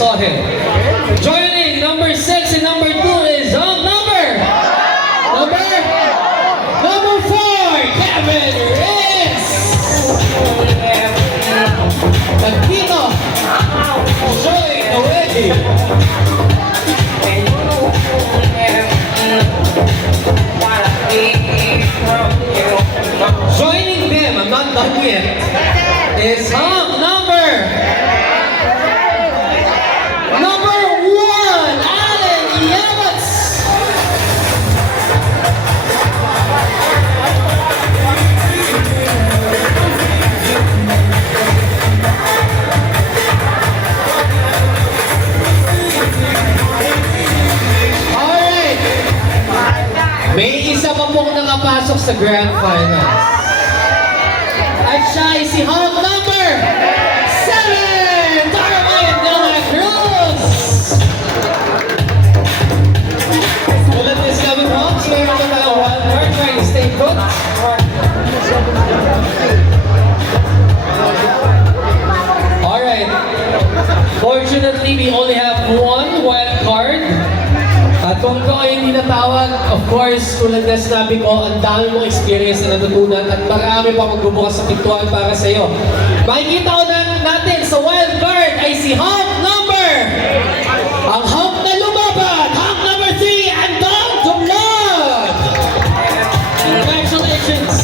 saw him. Joining number 6 and number 2 is number 4, Kevin Reyes. Nagkino. Joy Noedi. Joining them, I'm not done yet, is Hunks number 1, Alan Yabats. Alright, may isa pa pong nakapasok sa Grand Finals. At siya ay si Hunks number 7, Darwin de la Cruz. Tulad ni Kevin Hunks, mayroon na tayo one more trying to stay put. Alright. Fortunately, we only have one wild card. At kung ikaw ay hindi natawag, of course, tulad na sinabi ko, ang dami mong experience na natutunan at marami pa magbubukas sa pintuan para sa iyo. Makikita ko natin sa wild card ay si Hunks number, ang Hunks na lumaban, Hunks number 3, and down to blood! Congratulations!